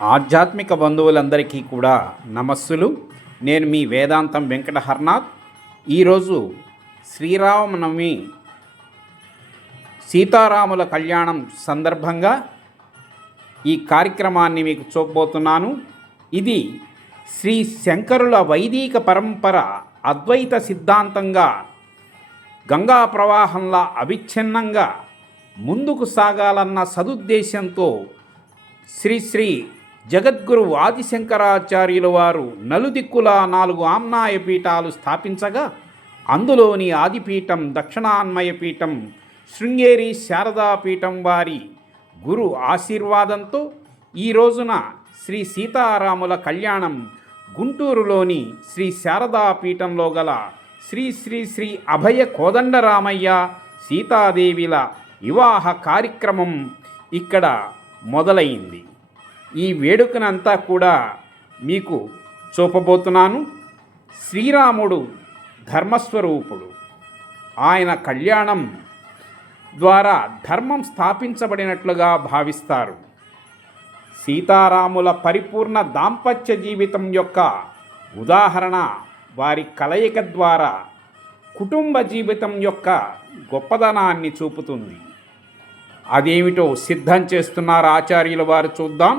ఆధ్యాత్మిక బంధువులందరికీ కూడా నమస్సులు. నేను మీ వేదాంతం వెంకట హర్నాథ్. ఈరోజు శ్రీరామనవమి సీతారాముల కళ్యాణం సందర్భంగా ఈ కార్యక్రమాన్ని మీకు చూపబోతున్నాను. ఇది శ్రీ శంకరుల వైదిక పరంపర అద్వైత సిద్ధాంతంగా గంగా ప్రవాహంలా అవిచ్ఛిన్నంగా ముందుకు సాగాలన్న సదుద్దేశంతో శ్రీ జగద్గురు ఆదిశంకరాచార్యుల వారు నలుదిక్కుల 4 ఆమ్నాయ పీఠాలు స్థాపించగా అందులోని ఆదిపీఠం దక్షిణాన్మయ పీఠం శృంగేరి శారదాపీఠం వారి గురు ఆశీర్వాదంతో ఈ రోజున శ్రీ సీతారాముల కళ్యాణం గుంటూరులోని శ్రీ శారదాపీఠంలో గల శ్రీ శ్రీ శ్రీ అభయ కోదండరామయ్య సీతాదేవిల వివాహ కార్యక్రమం ఇక్కడ మొదలైంది. ఈ వేడుకనంతా కూడా మీకు చూపబోతున్నాను. శ్రీరాముడు ధర్మస్వరూపుడు. ఆయన కళ్యాణం ద్వారా ధర్మం స్థాపించబడినట్లుగా భావిస్తారు. సీతారాముల పరిపూర్ణ దాంపత్య జీవితం యొక్క ఉదాహరణ వారి కలయిక ద్వారా కుటుంబ జీవితం యొక్క గొప్పదనాన్ని చూపుతుంది. అదేమిటో సిద్ధం చేస్తున్నారు ఆచార్యుల వారు, చూద్దాం.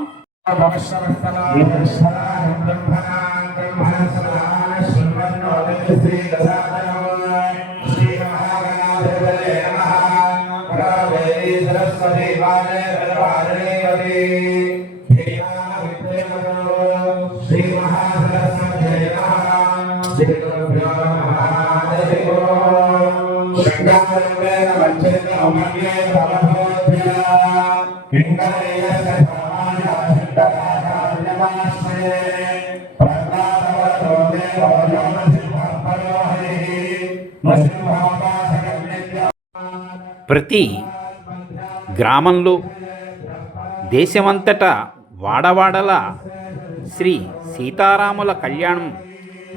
ప్రతి గ్రామంలో దేశమంతటా వాడవాడల శ్రీ సీతారాముల కళ్యాణం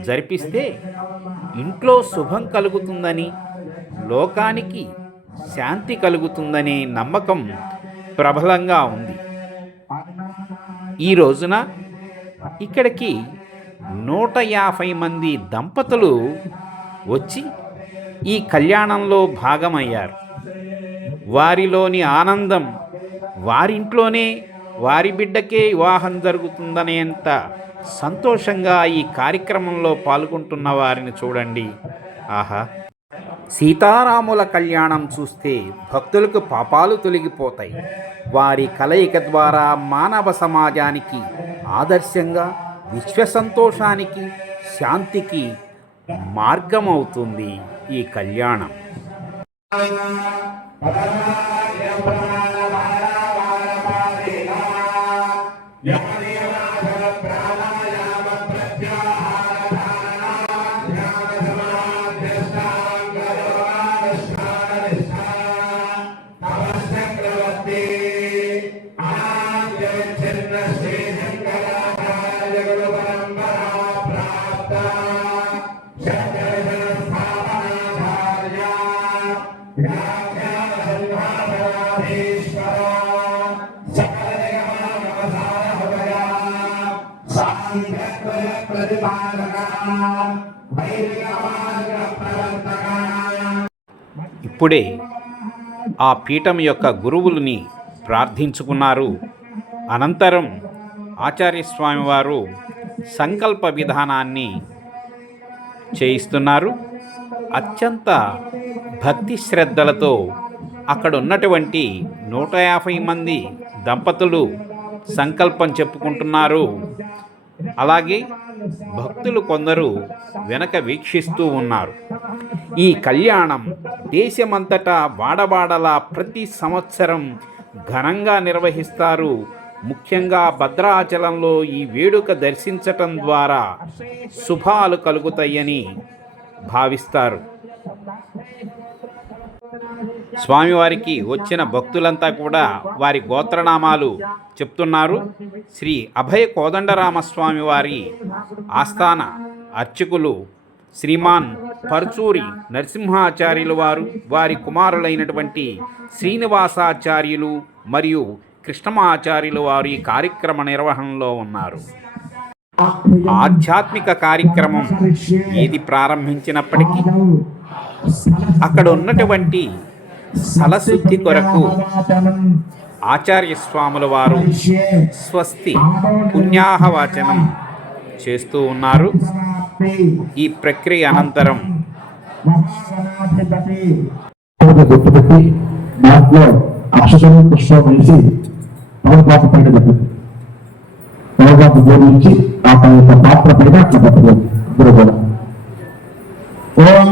జరిపిస్తే ఇంట్లో శుభం కలుగుతుందని, లోకానికి శాంతి కలుగుతుందనే నమ్మకం ప్రబలంగా ఉంది. ఈ రోజున ఇక్కడికి 150 మంది దంపతులు వచ్చి ఈ కళ్యాణంలో భాగమయ్యారు. వారిలోని ఆనందం, వారింట్లోనే వారి బిడ్డకే వివాహం జరుగుతుందనేంత సంతోషంగా ఈ కార్యక్రమంలో పాల్గొంటున్న వారిని చూడండి. ఆహా! సీతారాముల కళ్యాణం చూస్తే భక్తులకు పాపాలు తొలగిపోతాయి. వారి కలయిక ద్వారా మానవ సమాజానికి ఆదర్శంగా విశ్వ సంతోషానికి, శాంతికి మార్గమవుతుంది ఈ కళ్యాణం. ఇప్పుడే ఆ పీఠం యొక్క గురువులని ప్రార్థించుకున్నారు. అనంతరం ఆచార్యస్వామి వారు సంకల్ప విధానాన్ని చేయిస్తున్నారు. అత్యంత భక్తి శ్రద్ధలతో అక్కడ ఉన్నటువంటి 150 మంది దంపతులు సంకల్పం చెప్పుకుంటున్నారు. అలాగే భక్తులు కొందరు వెనక వీక్షిస్తూ ఉన్నారు. ఈ కళ్యాణం దేశమంతటా వాడవాడలా ప్రతి సంవత్సరం ఘనంగా నిర్వహిస్తారు. ముఖ్యంగా భద్రాచలంలో ఈ వేడుక దర్శించటం ద్వారా శుభాలు కలుగుతాయని భావిస్తారు. స్వామివారికి వచ్చిన భక్తులంతా కూడా వారి గోత్రనామాలు చెప్తున్నారు. శ్రీ అభయ కోదండరామస్వామి వారి ఆస్థాన అర్చకులు శ్రీమాన్ పర్చూరి నరసింహాచార్యులు వారు, వారి కుమారులైనటువంటి శ్రీనివాసాచార్యులు మరియు కృష్ణమాచార్యులు వారు ఈ కార్యక్రమ నిర్వహణలో ఉన్నారు. ఆధ్యాత్మిక కార్యక్రమం ఏది ప్రారంభించినప్పటికీ అక్కడ ఉన్నటువంటి స్థలశుద్ధి కొరకు ఆచార్య స్వాముల వారు స్వస్తి పుణ్యాహవాచనం చేస్తూ ఉన్నారు. ఈ ప్రక్రియ అనంతరం గుర్తుపెట్టి దాంట్లో అక్షరం పుష్పం వేసి తమలపాకు పైన పెట్టండి. తమలపాకు జోడించి ఆ యొక్క పాత్ర పైన అట్లా పెట్టండి. అందరూ కూడా ఓం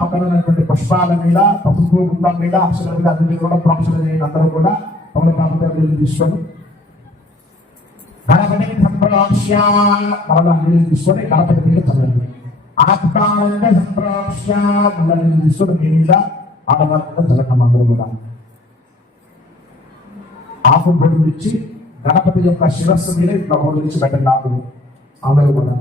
పక్కనటువంటి పుష్పాల మీద పసుపు గుండం మీద అక్షరాల మీద అన్ని కూడా ప్రొఫెషన్ అందరూ కూడా తమలపాకు తీసుకొని గణపతిని సంప్రోక్ష్య మరలా నీళ్ళు తీసుకొని గణపతి మీద చదవండి. ఆత్మానంద సంప్రోక్ష్య మళ్ళీ నీళ్ళు తీసుకొని మీ మీద ఆడవాళ్ళ చదవటం అందరూ కూడా ఆకు బొడుగు ఇచ్చి గణపతి యొక్క శిరస్సు మీద ఇట్లా బొడుగు ఇచ్చి పెట్టండి. ఆకులు అందరూ కూడా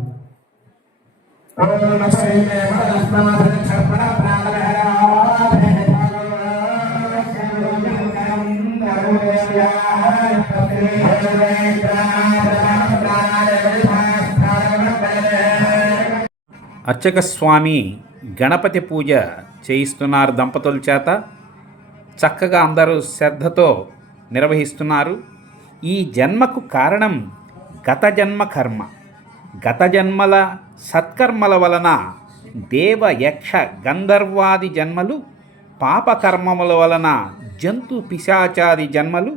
అర్చక స్వామి గణపతి పూజ చేయిస్తున్నారు దంపతుల చేత. చక్కగా అందరూ శ్రద్ధతో నిర్వహిస్తున్నారు. ఈ జన్మకు కారణం గత జన్మ కర్మ. గత జన్మల సత్కర్మల వలన దేవ యక్ష గంధర్వాది జన్మలు, పాపకర్మముల వలన జంతు పిశాచాది జన్మలు,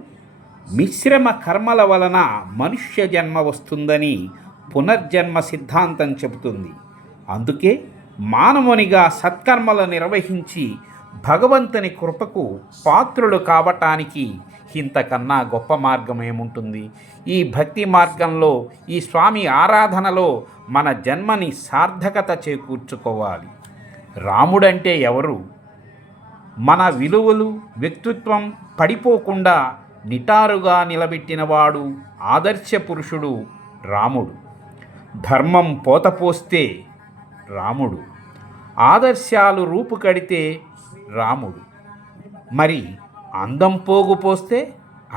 మిశ్రమ కర్మల వలన మనుష్య జన్మ వస్తుందని పునర్జన్మ సిద్ధాంతం చెబుతుంది. అందుకే మానవునిగా సత్కర్మలు నిర్వహించి భగవంతుని కృపకు పాత్రులు కావటానికి ఇంతకన్నా గొప్ప మార్గం ఏముంటుంది? ఈ భక్తి మార్గంలో, ఈ స్వామి ఆరాధనలో మన జన్మని సార్థకత చేకూర్చుకోవాలి. రాముడంటే ఎవరు? మన విలువలు, వ్యక్తిత్వం పడిపోకుండా నిటారుగా నిలబెట్టినవాడు, ఆదర్శ పురుషుడు రాముడు. ధర్మం పోతపోస్తే రాముడు, ఆదర్శాలు రూపుకడితే రాముడు. మరి అందం పోగుపోస్తే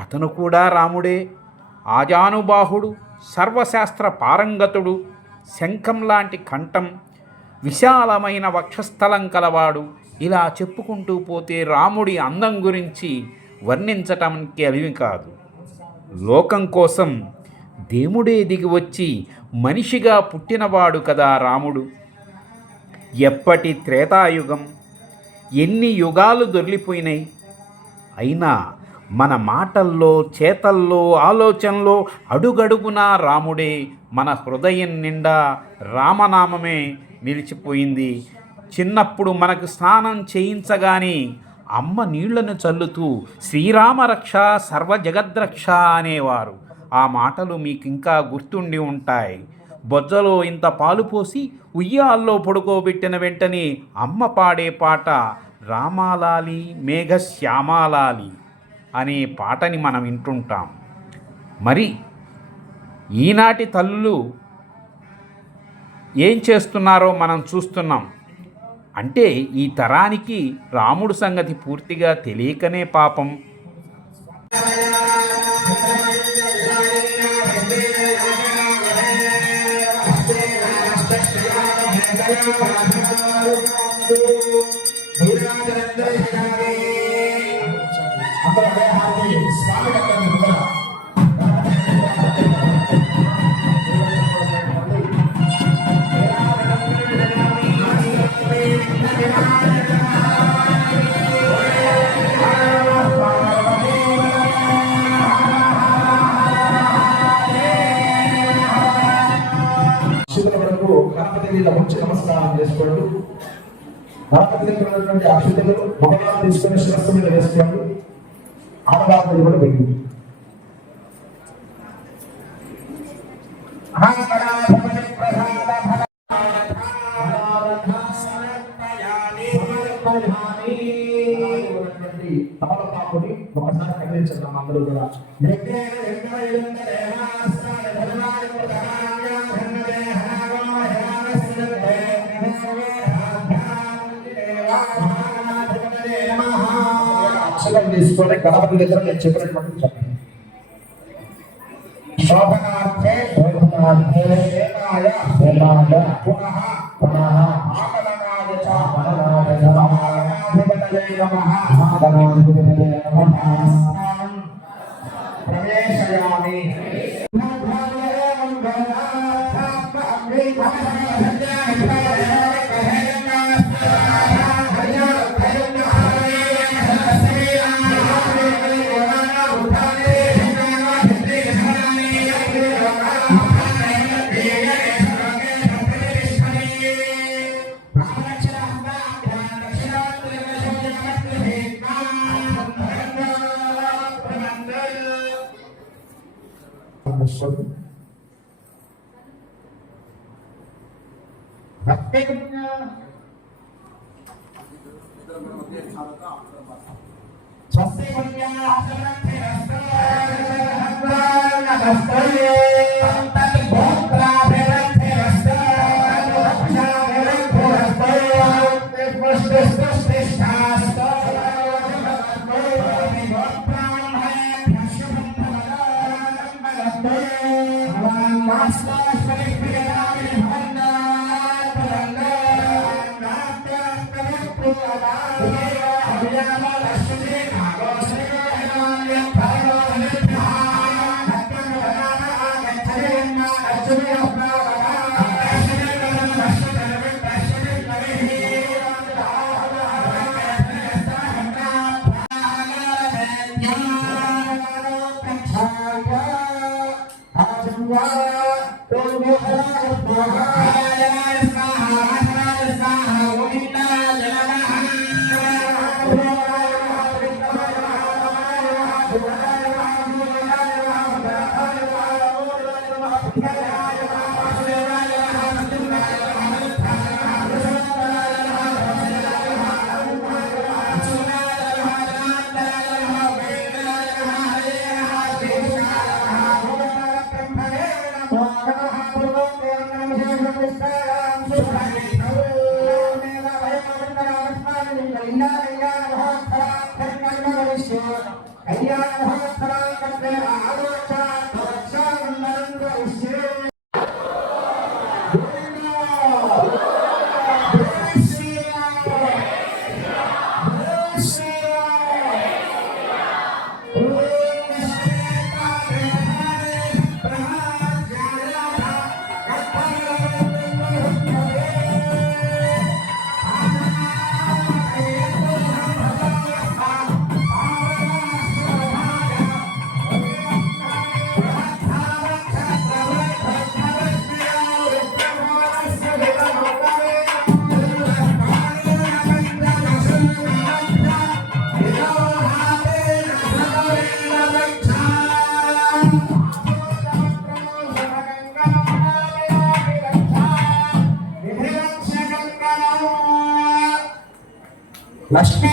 అతను కూడా రాముడే. ఆజానుబాహుడు, సర్వశాస్త్ర పారంగతుడు, శంఖం లాంటి కంఠం, విశాలమైన వక్షస్థలం కలవాడు. ఇలా చెప్పుకుంటూ పోతే రాముడి అందం గురించి వర్ణించటానికి అలివి కాదు. లోకం కోసం దేవుడే దిగి వచ్చి మనిషిగా పుట్టినవాడు కదా రాముడు. ఎప్పటి త్రేతాయుగం, ఎన్ని యుగాలు దొర్లిపోయినాయి. అయినా మన మాటల్లో, చేతల్లో, ఆలోచనలో అడుగడుగునా రాముడే. మన హృదయం నిండా రామనామమే నిలిచిపోయింది. చిన్నప్పుడు మనకు స్నానం చేయించగానే అమ్మ నీళ్లను చల్లుతూ శ్రీరామ రక్ష సర్వ జగద్రక్ష అనేవారు. ఆ మాటలు మీకు ఇంకా గుర్తుండి ఉంటాయి. బొజ్జలో ఇంత పాలు పోసి ఉయ్యాల్లో పడుకోబెట్టిన వెంటనే అమ్మ పాడే పాట రామాలాలి మేఘశ్యామాలాలి అనే పాటని మనం వింటుంటాం. మరి ఈనాటి తల్లులు ఏం చేస్తున్నారో మనం చూస్తున్నాం. అంటే ఈ తరానికి రాముడు సంగతి పూర్తిగా తెలియకనే పాపం. మీద ఉంచి నమస్కారం చేసుకోండి. గణపతి దగ్గర ఉన్నటువంటి అక్షతలు మగవారు తీసుకుని శిరస్సు మీద వేసుకోండి. ఆడవారి మీద కూడా పెట్టింది. తమలపాకుని ఒకసారి కదిలించండి అందరూ కూడా. అక్షరం తీసుకొని గణపతి దగ్గర నేను చెప్పినటువంటి చెప్పండి. శోభనార్థే శోభనార్థే హేమాయ హేమాయ పునః పునః ఆకలనాయ చ ఆకలనాయ నమః ఆకలనాధిపతయే నమః ఆకలనాధిపతయే నమః ప్రవేశయామి. లక్ష్మీ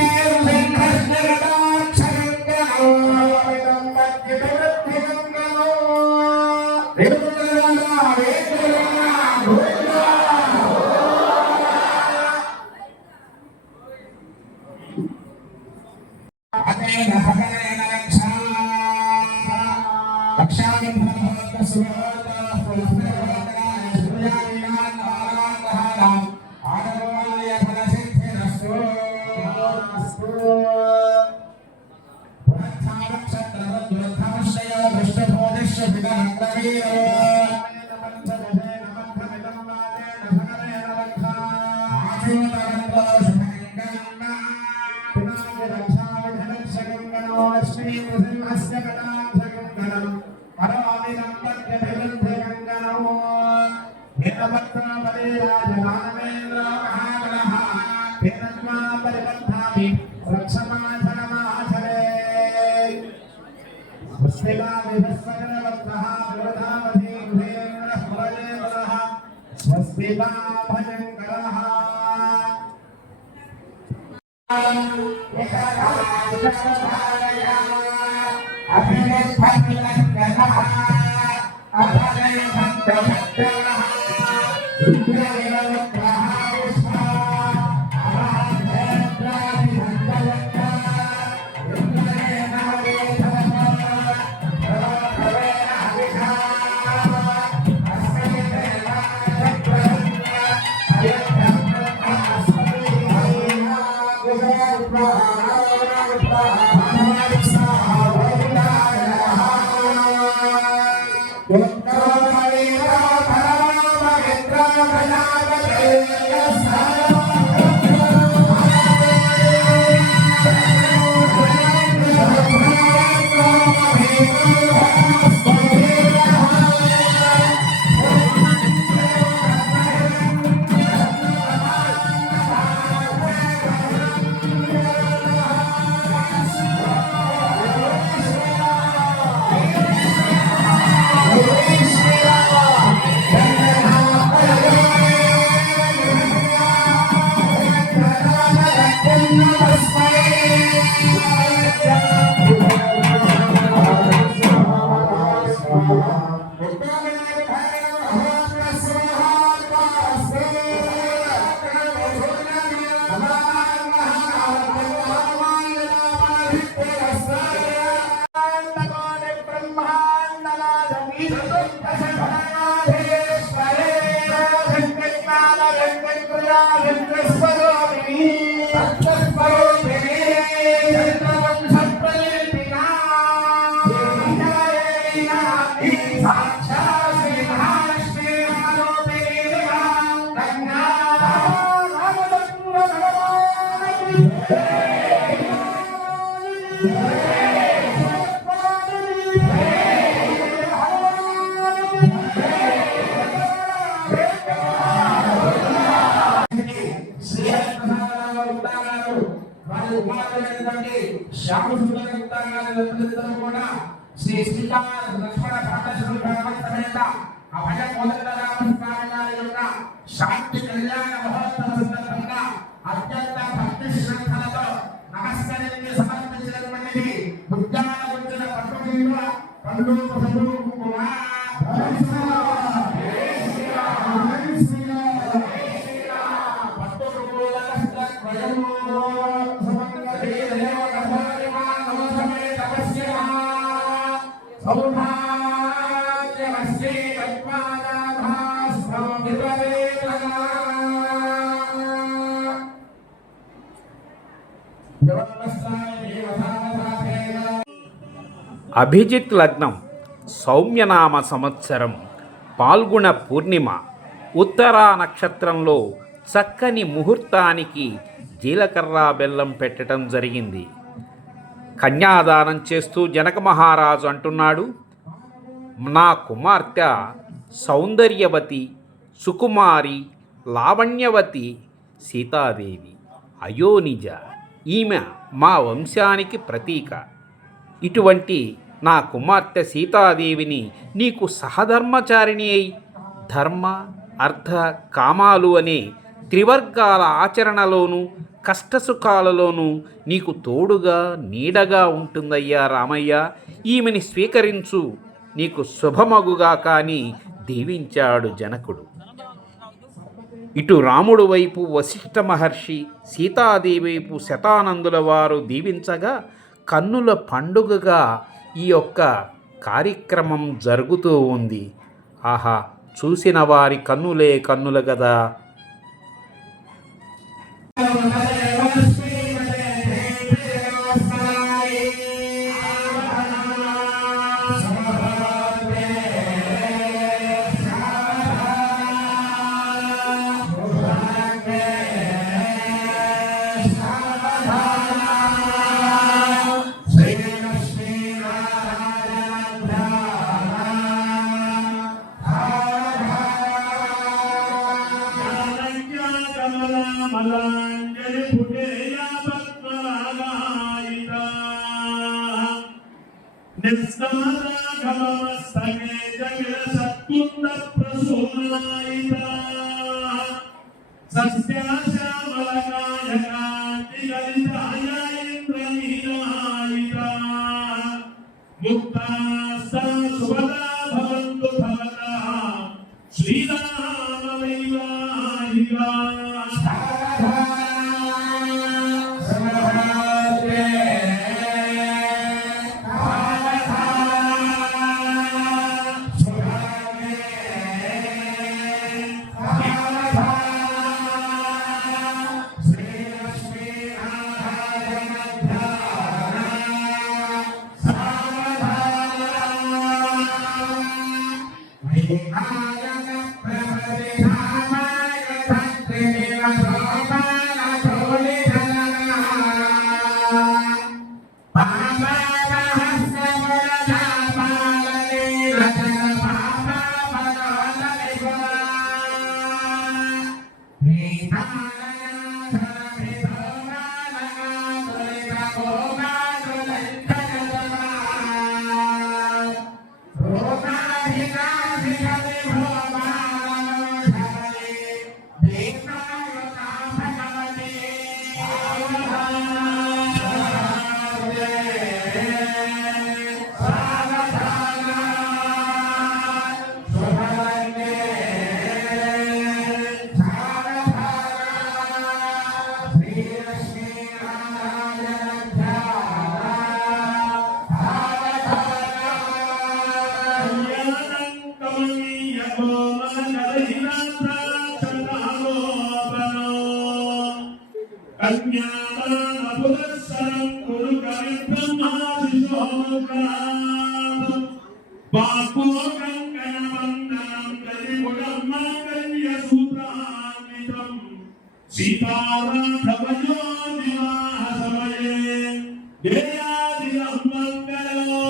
శ్రీ సీతా లక్ష్మణ సమేత అభయ యొక్క శాంతి కళ్యాణ మహోత్సవ సందర్భంగా అత్యంత భక్తి శ్రద్ధలతో నమస్కరించి సమర్పించినటువంటి బుద్ధాల గురించిన పండు అభిజిత్ లగ్నం సౌమ్యనామ సంవత్సరం పాల్గొన పూర్ణిమ ఉత్తరా నక్షత్రంలో చక్కని ముహూర్తానికి జీలకర్ర బెల్లం పెట్టడం జరిగింది. కన్యాదానం చేస్తూ జనక మహారాజు అంటున్నాడు, నా కుమార్తె సౌందర్యవతి, సుకుమారి, లావణ్యవతి సీతాదేవి అయోనిజ. ఈమె మా వంశానికి ప్రతీక. ఇటువంటి నా కుమార్తె సీతాదేవిని నీకు సహధర్మచారిణి అయి ధర్మ అర్థ కామాలు అనే త్రివర్గాల ఆచరణలోనూ కష్టసుఖాలలోనూ నీకు తోడుగా నీడగా ఉంటుందయ్యా రామయ్య. ఈమెని స్వీకరించు, నీకు శుభమగుగా కానీ దీవించాడు జనకుడు. ఇటు రాముడు వైపు వశిష్ఠ మహర్షి, సీతాదేవి వైపు శతానందుల వారు దీవించగా కన్నుల పండుగగా ఈ యొక్క కార్యక్రమం జరుగుతూ ఉంది. ఆహా, చూసిన వారి కన్నులే కన్నుల కదా. కమలామలాంజలి పుటేయ పద్మరాగాయిత నిస్నారాఘవమస్తకే జగిర సత్కుంద ప్రసూనాయిత సస్యాశ్యామలకాయ కాంతి గలితాయ ఇంద్రనీలాయిత ముక్తాస్తా శుభదా భవంతు భవతః శ్రీరామ వైవాహికా సీతారాఘవయో వివాహ సమయే దేయాదిలం మంగళో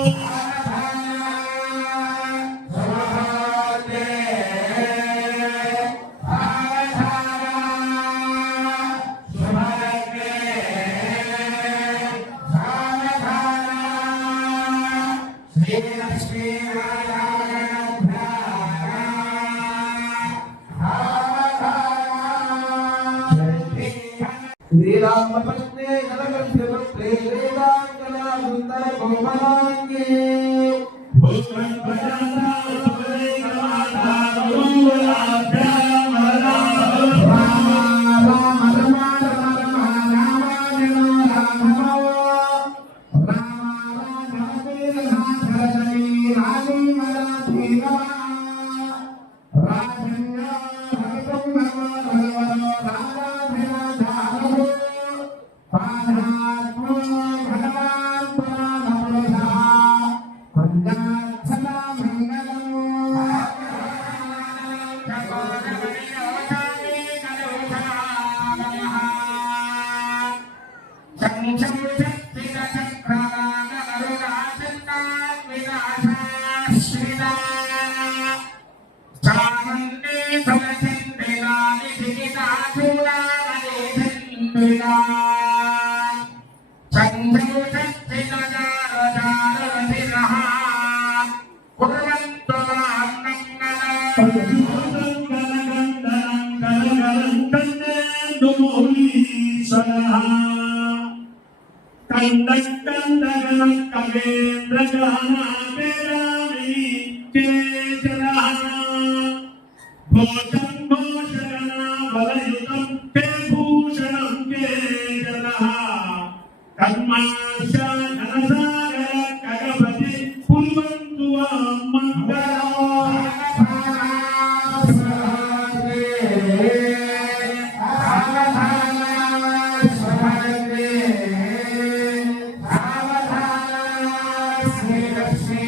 శ్రీరామపత్నే జలగంధపుత్రే వేదాంగన సుందర కోమలాంగే శ్రీ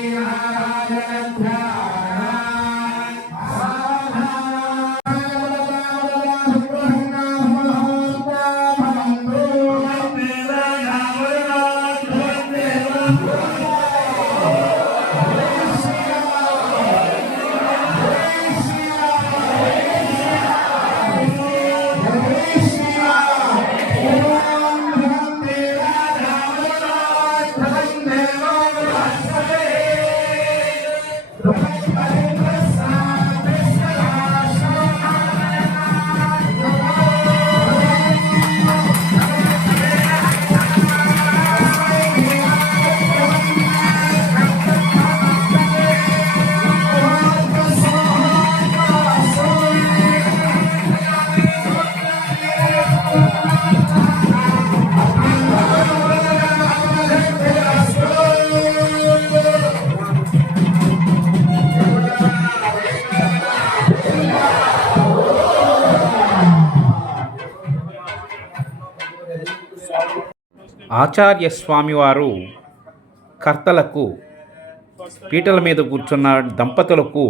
ఆచార్య స్వామివారు కర్తలకు పీటల మీద కూర్చున్న దంపతులకు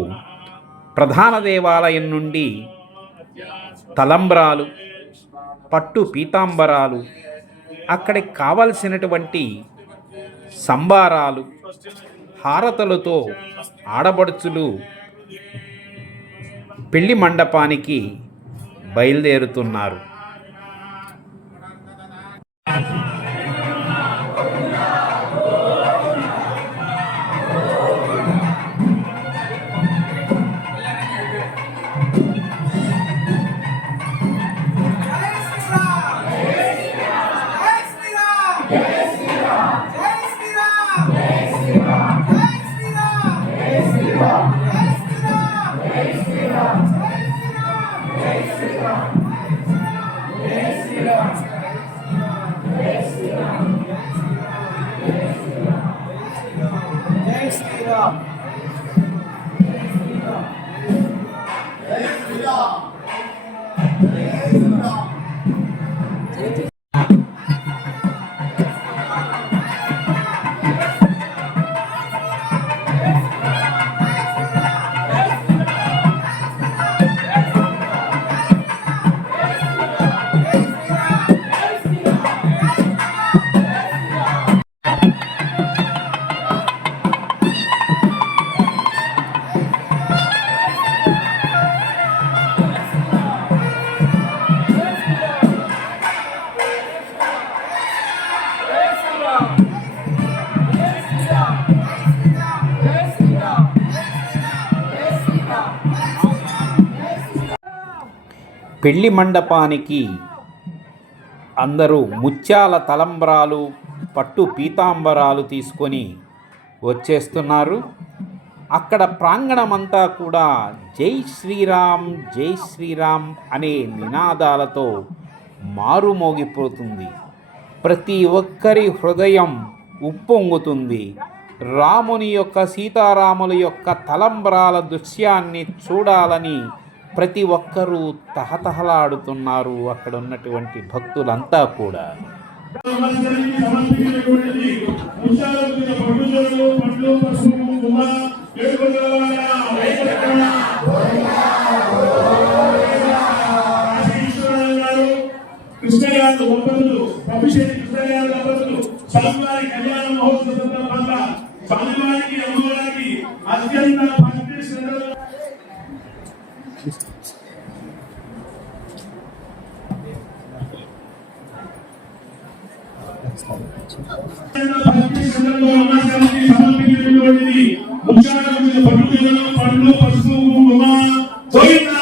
ప్రధాన దేవాలయం నుండి తలంబ్రాలు, పట్టు పీతాంబరాలు, అక్కడికి కావలసినటువంటి సంబారాలు, హారతలతో ఆడబడుచులు పెళ్లి మండపానికి బయలుదేరుతున్నారు. పెళ్లి మండపానికి అందరూ ముత్యాల తలంబ్రాలు, పట్టు పీతాంబరాలు తీసుకొని వచ్చేస్తున్నారు. అక్కడ ప్రాంగణమంతా కూడా జై శ్రీరామ్ జై శ్రీరామ్ అనే నినాదాలతో మారుమోగిపోతుంది. ప్రతి ఒక్కరి హృదయం ఉప్పొంగుతుంది. రాముని యొక్క, సీతారాముల యొక్క తలంబ్రాల దృశ్యాన్ని చూడాలని ప్రతి ఒక్కరూ తహతహలాడుతున్నారు. అక్కడ ఉన్నటువంటి భక్తులంతా కూడా. కృష్ణగారు దంపతులు, అభిషేక్ కృష్ణగారు దంపతులు స్వామివారి కళ్యాణ మహోత్సవ సందర్భంగా స్వామివారికి అమ్మవారికి అత్యంత భక్తి శ్రద్ధలు సమర్పించినటువంటిది ముఖ్యంగా పండ్లు పసుపు కుంకుమ గోవిందా.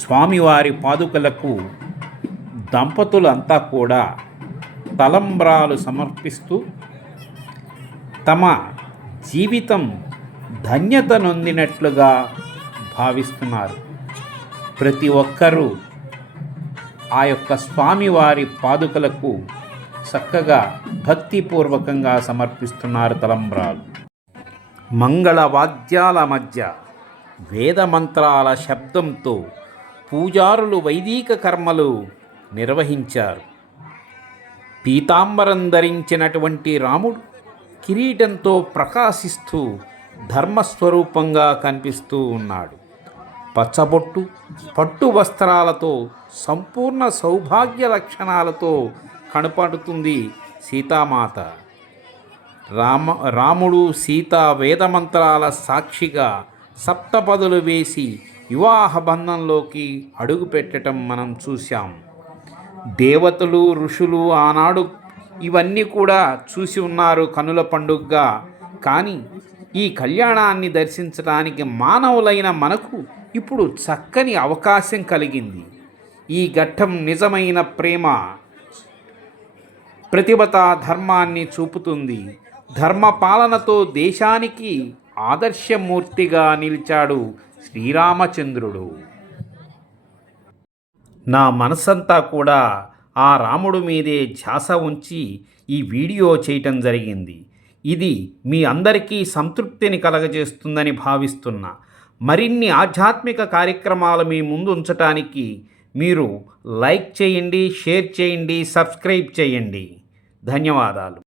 స్వామివారి పాదుకలకు దంపతులంతా కూడా తలంబ్రాలు సమర్పిస్తూ తమ జీవితం ధన్యత నొందినట్లుగా భావిస్తున్నారు. ప్రతి ఒక్కరూ ఆ యొక్క స్వామివారి పాదుకలకు చక్కగా భక్తిపూర్వకంగా సమర్పిస్తున్నారు తలంబ్రాలు. మంగళ వాద్యాల మధ్య వేద మంత్రాల శబ్దంతో పూజారులు వైదిక కర్మలు నిర్వహించారు. పీతాంబరం ధరించినటువంటి రాముడు కిరీటంతో ప్రకాశిస్తూ ధర్మస్వరూపంగా కనిపిస్తూ ఉన్నాడు. పచ్చబొట్టు, పట్టు వస్త్రాలతో సంపూర్ణ సౌభాగ్య లక్షణాలతో కనపడుతుంది సీతామాత. రాముడు సీత వేదమంత్రాల సాక్షిగా సప్తపదులు వేసి వివాహ బంధంలోకి అడుగుపెట్టడం మనం చూశాం. దేవతలు, ఋషులు ఆనాడు ఇవన్నీ కూడా చూసి ఉన్నారు కనుల పండుగగా. కానీ ఈ కళ్యాణాన్ని దర్శించడానికి మానవులైన మనకు ఇప్పుడు చక్కని అవకాశం కలిగింది. ఈ ఘట్టం నిజమైన ప్రేమ, ప్రతిభత, ధర్మాన్ని చూపుతుంది. ధర్మపాలనతో దేశానికి ఆదర్శమూర్తిగా నిలిచాడు శ్రీరామచంద్రుడు. నా మనసంతా కూడా ఆ రాముడు మీదే ధ్యాస ఉంచి ఈ వీడియో చేయటం జరిగింది. ఇది మీ అందరికీ సంతృప్తిని కలగజేస్తుందని భావిస్తున్నా. మరిన్ని ఆధ్యాత్మిక కార్యక్రమాలు మీ ముందు ఉంచటానికి మీరు లైక్ చేయండి, షేర్ చేయండి, సబ్స్క్రైబ్ చేయండి. ధన్యవాదాలు.